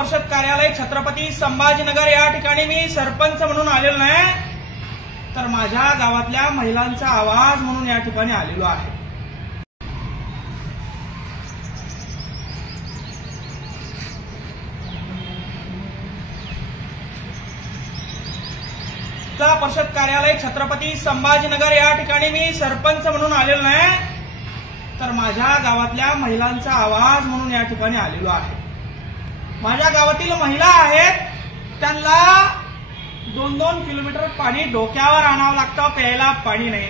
परिषद कार्यालय छत्रपती संभाजीनगर या ठिकाणी मी सरपंच म्हणून आलेलो नाही, तर माझ्या गावातल्या महिलांचा आवाज म्हणून या ठिकाणी आलेलो आहे। जिल्हा परिषद कार्यालय छत्रपती संभाजीनगर या ठिकाणी मी सरपंच म्हणून आलेलो नाही, तर माझ्या गावातल्या महिलांचा आवाज म्हणून या ठिकाणी आलेलो आहे। माझ्या गावातील महिला आहेत, त्यांना 2-2 किलोमीटर पाणी डोक्यावर आणावं लागतं, प्यायला पाणी नाही।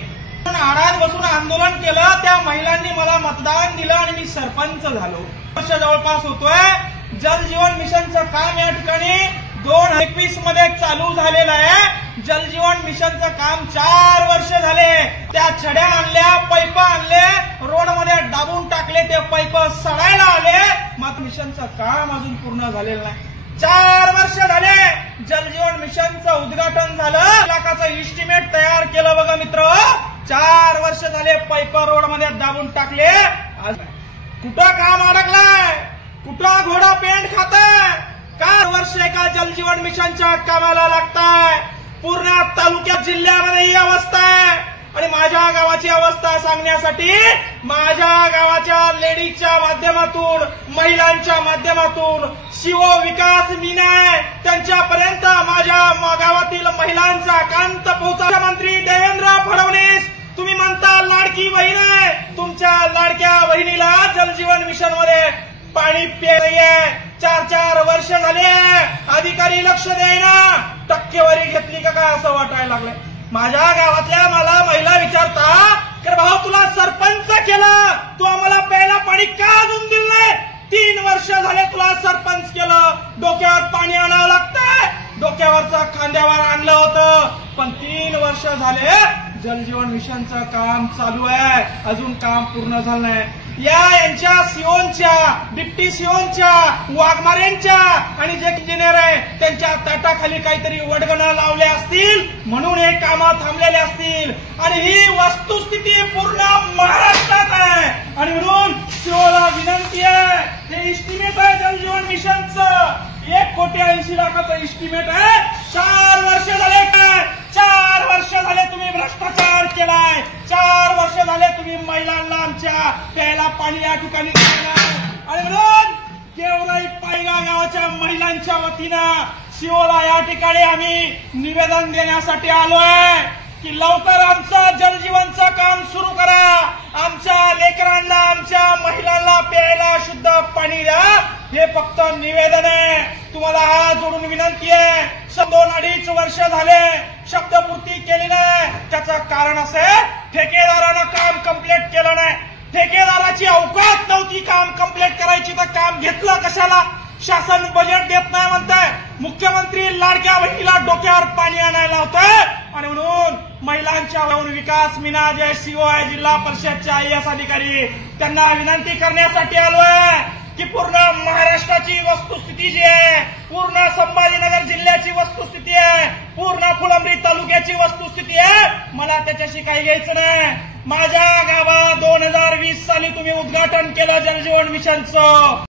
आडात बसून आंदोलन केलं, त्या महिलांनी मला मतदान दिलं आणि मी सरपंच झालो। वर्ष जवळपास होतोय। जल जीवन मिशनचं काम या ठिकाणी 2021 मध्ये चालू झालेलं आहे। जल जीवन मिशनचं काम 4 वर्ष झाले। त्या छड्या आणल्या, पाईप आणले, रोडमध्ये दाबून टाकले, ते पाईप सडायला आले, मात्र मिशनचं काम अजून पूर्ण झालेलं नाही। 4 वर्ष झाले जल जीवन मिशनचं उद्घाटन झालं, लाखाचं इस्टिमेट तयार केलं बघा मित्र। 4 वर्ष झाले पाईप रोडमध्ये दाबून टाकले, आज कुठं काम अडकलाय, कुठं घोडा पेंट खाताय, काय वर्ष एका जल जीवन मिशनच्या कामाला लागताय। पूर्ण तालुक्यात जिल्ह्यामध्ये ही अवस्था आहे आणि माझ्या गावाची अवस्था सांगण्यासाठी माझ्या गावाच्या लेडीजच्या माध्यमातून, महिलांच्या माध्यमातून शिव विकास मीना त्यांच्यापर्यंत माझ्या गावातील महिलांचा कांत पोहोचा। मंत्री देवेंद्र फडणवीस, तुम्ही म्हणता लाडकी बहीण आहे, तुमच्या लाडक्या बहिणीला जल जीवन मिशन मध्ये पाणी प्यायलंय। 4 वर्ष झाले, अधिकारी लक्ष देईना, टक्केवारी घेतली का काय असं वाटायला लागलंय। माझ्या गावातल्या मला महिला विचारता, तर भाऊ तुला सरपंच केलं, तू आम्हाला प्यायला पाणी का अजून दिलं नाही? 3 वर्ष झाले तुला सरपंच केलं, डोक्यावर पाणी आणावं लागतंय, खांद्यावरचं खांद्यावर आणलं होतं, पण 3 वर्ष झाले जल जीवन मिशनचं काम चालू आहे, अजून काम पूर्ण झालं नाही। यांच्या सीओनच्या, डिप्टी सीओनच्या, वाघमारेंच्या आणि जे इंजिनियर आहे त्यांच्या ताटाखाली काहीतरी वडगणं लावले असतील, म्हणून हे कामं थांबलेले असतील। आणि ही वस्तुस्थिती पूर्ण महाराष्ट्रात आहे आणि म्हणून सीओला विनंती आहे, हे इस्टिमेट आहे जल जीवन मिशनचं 1,80,00,000 इस्टिमेट आहे। 4 वर्ष झाले काय, 4 वर्ष झाले तुम्ही भ्रष्टाचार केलाय, 4 वर्ष झाले तुम्ही महिलांना आमच्या प्यायला पाणी या ठिकाणी दिलं। आणि म्हणून गेवराई पायगा गावाच्या महिलांच्या वतीनं सीओला या ठिकाणी आम्ही निवेदन देण्यासाठी आलोय की लवकर आमचं जल जीवनचं काम सुरू करा, आमच्या लेकरांना, आमच्या महिलांना प्यायला शुद्ध पाणी द्या, हे फक्त निवेदन आहे। तुम्हाला हात जोडून विनंती आहे, 2-2.5 वर्ष झाले शब्दपूर्ती केली नाही, त्याचं कारण असं ठेकेदारानं काम कंप्लीट केलं नाही। ठेकेदाराची अवकात नव्हती काम कंप्लीट करायची, तर काम घेतलं कशाला? शासन बजेट देत नाही म्हणताय, मुख्यमंत्री लाडक्या बहिणीला डोक्यावर पाणी आणायला लावतोय। आणि म्हणून महिलांच्या विकास मीना जे सीओ आहे जिल्हा परिषदच्या IAS अधिकारी, त्यांना विनंती करण्यासाठी आलोय की पूर्ण महाराष्ट्राची वस्तुस्थिती जी आहे, पूर्ण संभाजीनगर जिल्ह्याची वस्तुस्थिती आहे, पूर्ण फुलंब्री तालुक्याची वस्तुस्थिती आहे, मला त्याच्याशी काही घ्यायचं नाही। माझ्या गावात 2020 साली तुम्ही उद्घाटन केलं जल जीवन मिशनचं।